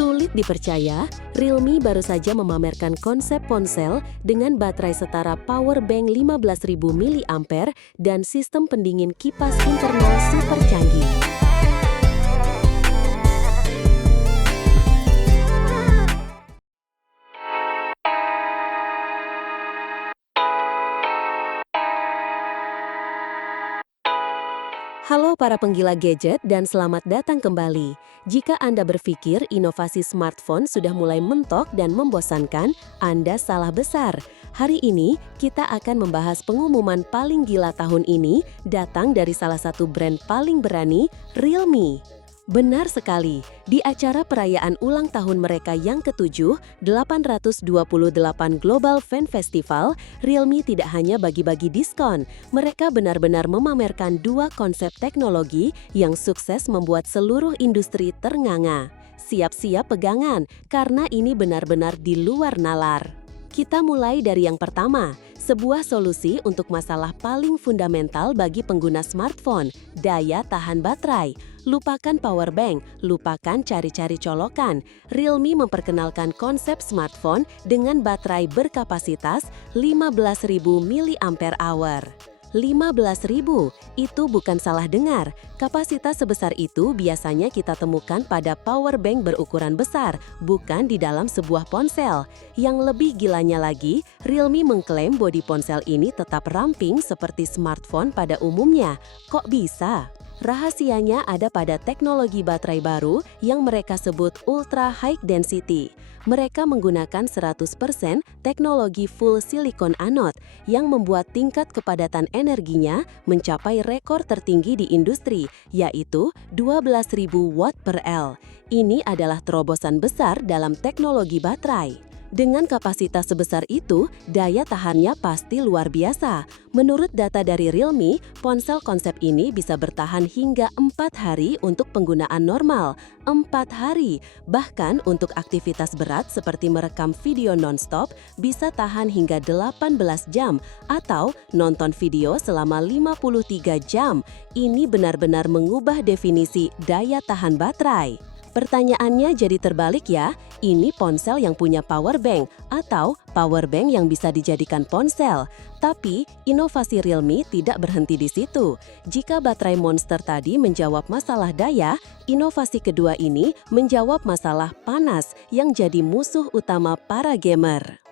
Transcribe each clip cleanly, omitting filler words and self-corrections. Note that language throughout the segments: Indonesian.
Sulit dipercaya, Realme baru saja memamerkan konsep ponsel dengan baterai setara power bank 15.000 mAh dan sistem pendingin kipas internal super canggih. Halo para penggila gadget dan selamat datang kembali. Jika Anda berpikir inovasi smartphone sudah mulai mentok dan membosankan, Anda salah besar. Hari ini, kita akan membahas pengumuman paling gila tahun ini datang dari salah satu brand paling berani, Realme. Benar sekali, di acara perayaan ulang tahun mereka yang ke-7, 828 Global Fan Festival, Realme tidak hanya bagi-bagi diskon. Mereka benar-benar memamerkan dua konsep teknologi yang sukses membuat seluruh industri ternganga. Siap-siap pegangan, karena ini benar-benar di luar nalar. Kita mulai dari yang pertama, sebuah solusi untuk masalah paling fundamental bagi pengguna smartphone, daya tahan baterai. Lupakan power bank, lupakan cari-cari colokan. Realme memperkenalkan konsep smartphone dengan baterai berkapasitas 15.000 mAh. 15.000, itu bukan salah dengar. Kapasitas sebesar itu biasanya kita temukan pada power bank berukuran besar, bukan di dalam sebuah ponsel. Yang lebih gilanya lagi, Realme mengklaim bodi ponsel ini tetap ramping seperti smartphone pada umumnya. Kok bisa? Rahasianya ada pada teknologi baterai baru yang mereka sebut Ultra High Density. Mereka menggunakan 100% teknologi full silicon anode yang membuat tingkat kepadatan energinya mencapai rekor tertinggi di industri, yaitu 12.000 watt per L. Ini adalah terobosan besar dalam teknologi baterai. Dengan kapasitas sebesar itu, daya tahannya pasti luar biasa. Menurut data dari Realme, ponsel konsep ini bisa bertahan hingga 4 hari untuk penggunaan normal. 4 hari, bahkan untuk aktivitas berat seperti merekam video non-stop bisa tahan hingga 18 jam atau nonton video selama 53 jam. Ini benar-benar mengubah definisi daya tahan baterai. Pertanyaannya jadi terbalik ya, ini ponsel yang punya power bank atau power bank yang bisa dijadikan ponsel. Tapi, inovasi Realme tidak berhenti di situ. Jika baterai monster tadi menjawab masalah daya, inovasi kedua ini menjawab masalah panas yang jadi musuh utama para gamer.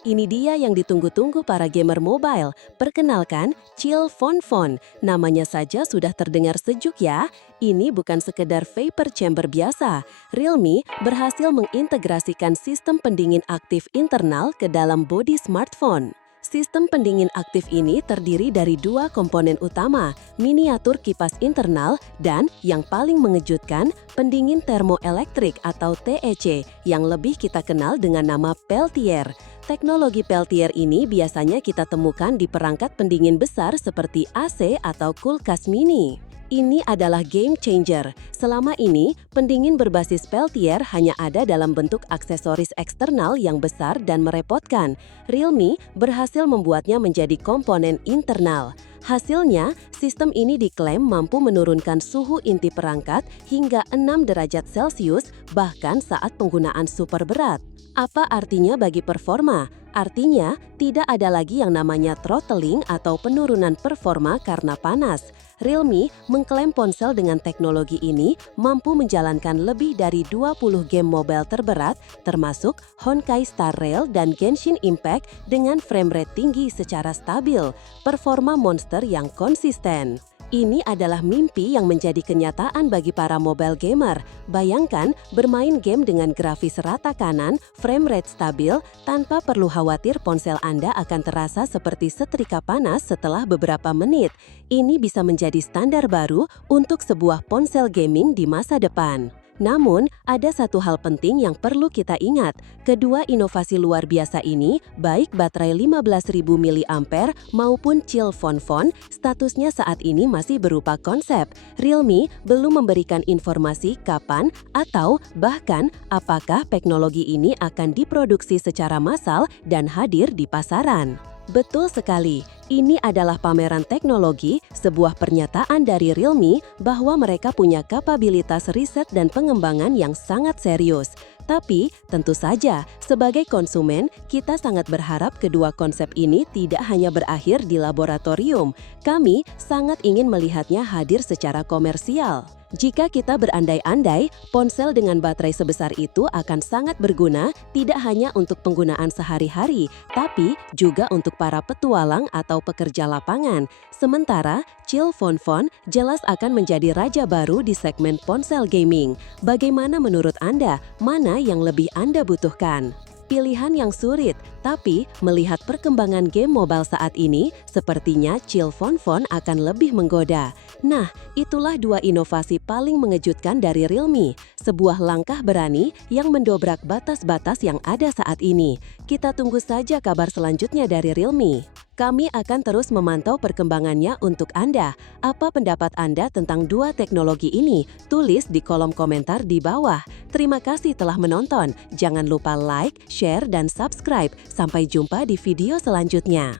Ini dia yang ditunggu-tunggu para gamer mobile. Perkenalkan, Chill Phone. Namanya saja sudah terdengar sejuk ya. Ini bukan sekedar vapor chamber biasa. Realme berhasil mengintegrasikan sistem pendingin aktif internal ke dalam bodi smartphone. Sistem pendingin aktif ini terdiri dari dua komponen utama, miniatur kipas internal dan, yang paling mengejutkan, pendingin termoelektrik atau TEC yang lebih kita kenal dengan nama Peltier. Teknologi Peltier ini biasanya kita temukan di perangkat pendingin besar seperti AC atau kulkas mini. Ini adalah game changer. Selama ini, pendingin berbasis Peltier hanya ada dalam bentuk aksesoris eksternal yang besar dan merepotkan. Realme berhasil membuatnya menjadi komponen internal. Hasilnya, sistem ini diklaim mampu menurunkan suhu inti perangkat hingga 6 derajat Celcius bahkan saat penggunaan super berat. Apa artinya bagi performa? Artinya, tidak ada lagi yang namanya throttling atau penurunan performa karena panas. Realme mengklaim ponsel dengan teknologi ini mampu menjalankan lebih dari 20 game mobile terberat, termasuk Honkai Star Rail dan Genshin Impact dengan frame rate tinggi secara stabil, performa monster yang konsisten. Ini adalah mimpi yang menjadi kenyataan bagi para mobile gamer. Bayangkan bermain game dengan grafis rata kanan, frame rate stabil, tanpa perlu khawatir ponsel Anda akan terasa seperti setrika panas setelah beberapa menit. Ini bisa menjadi standar baru untuk sebuah ponsel gaming di masa depan. Namun, ada satu hal penting yang perlu kita ingat. Kedua inovasi luar biasa ini, baik baterai 15.000 mAh maupun Chill Phone, statusnya saat ini masih berupa konsep. Realme belum memberikan informasi kapan atau bahkan apakah teknologi ini akan diproduksi secara massal dan hadir di pasaran. Betul sekali, Ini adalah pameran teknologi, sebuah pernyataan dari Realme bahwa mereka punya kapabilitas riset dan pengembangan yang sangat serius. Tapi, tentu saja, sebagai konsumen, kita sangat berharap kedua konsep ini tidak hanya berakhir di laboratorium. Kami sangat ingin melihatnya hadir secara komersial. Jika kita berandai-andai, ponsel dengan baterai sebesar itu akan sangat berguna tidak hanya untuk penggunaan sehari-hari, tapi juga untuk para petualang atau pekerja lapangan. Sementara, Chill Phone jelas akan menjadi raja baru di segmen ponsel gaming. Bagaimana menurut Anda? Mana yang lebih Anda butuhkan? Pilihan yang sulit, tapi melihat perkembangan game mobile saat ini, sepertinya Chill Phone akan lebih menggoda. Nah, itulah dua inovasi paling mengejutkan dari Realme, sebuah langkah berani yang mendobrak batas-batas yang ada saat ini. Kita tunggu saja kabar selanjutnya dari Realme. Kami akan terus memantau perkembangannya untuk Anda. Apa pendapat Anda tentang dua teknologi ini? Tulis di kolom komentar di bawah. Terima kasih telah menonton. Jangan lupa like, share, dan subscribe. Sampai jumpa di video selanjutnya.